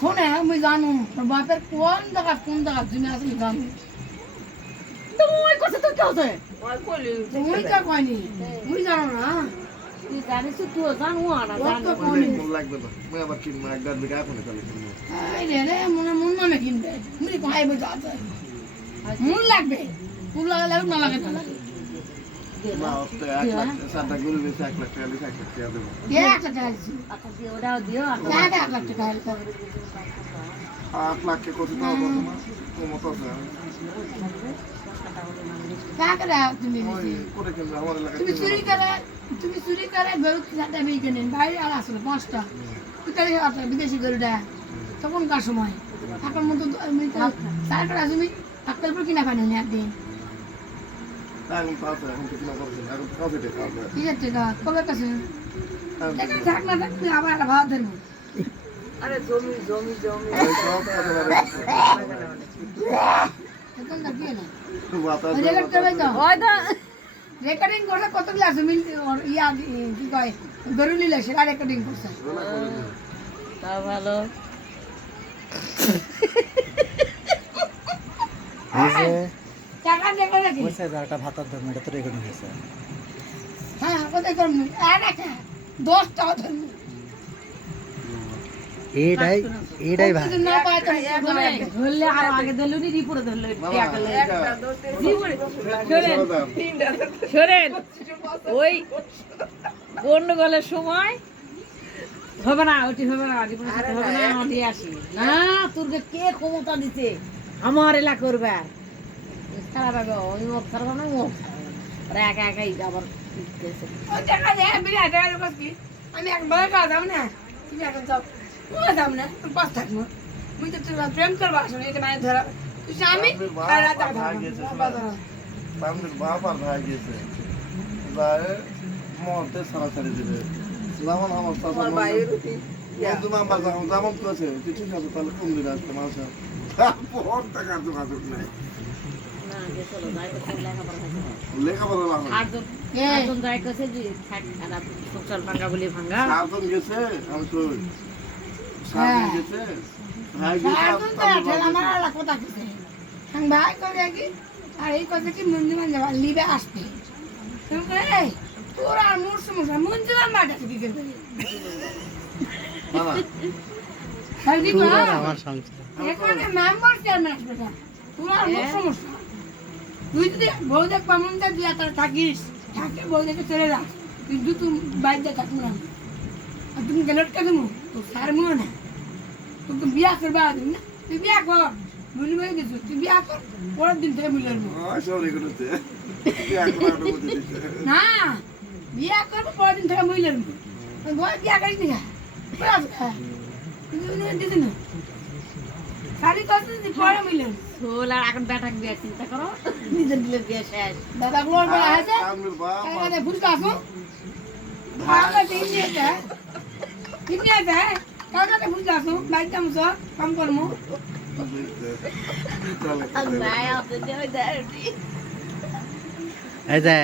শোনে আমি জানো বাপের কোন জায়গা জমি আছে আমি জানি তুই কইছ তুই কি হচ্ছে ওই কইলি তুমি কা কইনি তুমি জানো না তুই জানিস তুই জানো না কত জানো কইনি লাগবে না মই আবার কি একবার বিঘা ফোনে চালি এই রে মনে নামে কিনবে মুই কোথায় বসে আছে মন লাগবে ফুল লাগালে না লাগে না লাগে না তো 1 লাখ 7টা গরু বেচে 1 লাখ টাকা লিখে 1 লাখ টাকা দেব কে একটা চাইছি আচ্ছা দিয়ে ওটাও দিও টাকা 1 লাখ টাকা হল 8 লাখ কে কত দাও বলো না কমত আছে টাকা দাও তুমি ওই করে কেন আমার এলাকা তুমি চুরি করে গরু চারটা বিয়ে কেনেন বাইরে আর আসলে 5টা তুই একটা বিদেশি গরুটা তখন কার সময় এখন মতো আমি তো সারকার তুমি আক্কেল পর কিনা পানি না একদিন এখন পাঁচ এখন তো কিনা করছেন এখন তো কাছে টাকা আছে ঠিক আছে টাকা কবে কাছে টাকা থাক না থাক তুই আবার একটা ভাত ধরবো আরে জমি এই সব একেবারে এখন না কি না বাতাস রেকর্ড করবে তো ওই তো রেকর্ডিং করলে কত ক্লাস মিল ইয়া কি কয় গরু নিলে সেটা রেকর্ডিং করছে তা ভালো টাকা দেখো নাকি একটা ভাতার ধর্ম এটা তো রেকর্ডিং হয়েছে হ্যাঁ কোথায় করবো আর একটা 10 টাকা ধরবো এইটাই ভাই যদি না পায় তো ধরলে আর আগে ধরলো নি রিপোর্টে ধরলো একটা দোস্তে তিনটা শোনেন ওই গন্ডগোলের সময় হবে না ওটি হবে না রিপোর্ট হবে না আমি দিয়ে আসি না তোরকে কে ক্ষমতা দিতে আমার এলাকা করবে আর সারা বাবা ওই মুখ সারা না মুখ একা একাই আবার ওই টাকা দে বিনা টাকা দেবো কি আমি একবার কাজ দাম না তুমি এখন যাও ও দাম না তুমি পাস থাকবো মুই তো তোর প্রেম করবা আসলে এটা মানে ধরা তুই আমি আর রাত বামদের বাপ আর ভাই গেছে যায় মরতে সারাসারি দিবে যেমন আমার চাচা আমার বাইরে রুটি বন্ধু নাম্বার যেমন করেছে ঠিক আছে তাহলে কোন দিন আসতে মাসে পর টাকার যোগাযোগ নেই না গেছিল যাই করতে লেখাপড়া হয়েছে লেখাপড়া না আটজন যাই করছে যে থাক খারাপ সংসার ভাঙ্গা বলে ভাঙ্গা সাতজন গেছে আমি তো সাতজন গেছে ভাই গেছে আমার আর কথা কিছু হ্যাঁ ভাই করে কি আর এই কথা কি মঞ্জুমান যাবা লিবে আসতে তুমি করে এই তোর আর মোর সমস্যা মঞ্জুমান মাটা কি করবে বাবা হেলদি করা আমার সংসার এখানে মেম্বার চেয়ারম্যান আসবে না তোর আর মোর সমস্যা তুই যদি বউ দেখ পামন যা তুই আর থাকিস থাকে বউ দেখে চলে যা কিন্তু তুই বাইরে থাকবো না আর তুমি গেলটকা দেবো তো সার মনে না তোকে বিয়া করবা তুমি না তুই বিয়া কর মুনি ভাই দিছো তুই বিয়া কর পরের দিন থেকে মিলে আসবো সরি করতে না বিয়া করবো পরের দিন থেকে মিলে আসবো বয় বিয়া করিস নি দিদি না শাড়ি করতে পরে মিলে আসবো ছোল আর এখন ব্যাটাক বিয়ে চিন্তা করো নিজের দিলে বিয়ে শেষ দাদা গুলোর বলা আছে আমির বাপ এখানে ফুলকা আসো ভালো তিন আছে কাকাতে ফুলকা আসো বাইতে আমসো কাম করমু নাই আপনি দেই দেই এই যে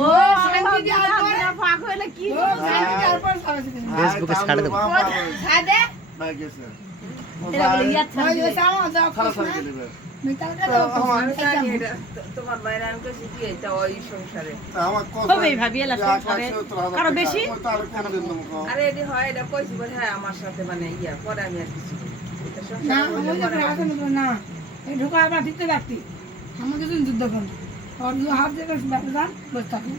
ও শান্তি দি আর ফাক হইলে কি ও শান্তি দেওয়ার পর সবাই ফেসবুকে ছাড়ে দেবো সাদে ভাই গেছে এরা বলে ইয়া ওই যে ছাড় সামা যাও সারাসারি কে দিবে মিটাল কা দাও তোমার বাইরে আমি কইছি কি এটা ওই সংসারে আমার কত হবে ভাবি এলা সংসারে আরো বেশি তাহলে কোন দিন দেবো আরে এটি হয় এটা কইছি বলে হ্যাঁ আমার সাথে মানে ইয়া পরে আমি আর কিছু এটা না সংসারে আমাদের আসলে না এই ঢোকা আমরা ঠিকতে রাখতি আমাদের জন্য যুদ্ধ কর আর দু হাত থেকে ব্যবধান বসে থাকুন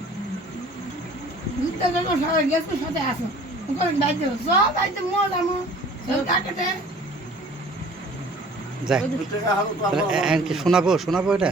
যুদ্ধ করবো সবাই গেছো সাথে আসো ওখানে দায়িত্ব সব দায়িত্ব মোল আমার সব কাকেতে যাই কি শোনাবো এটা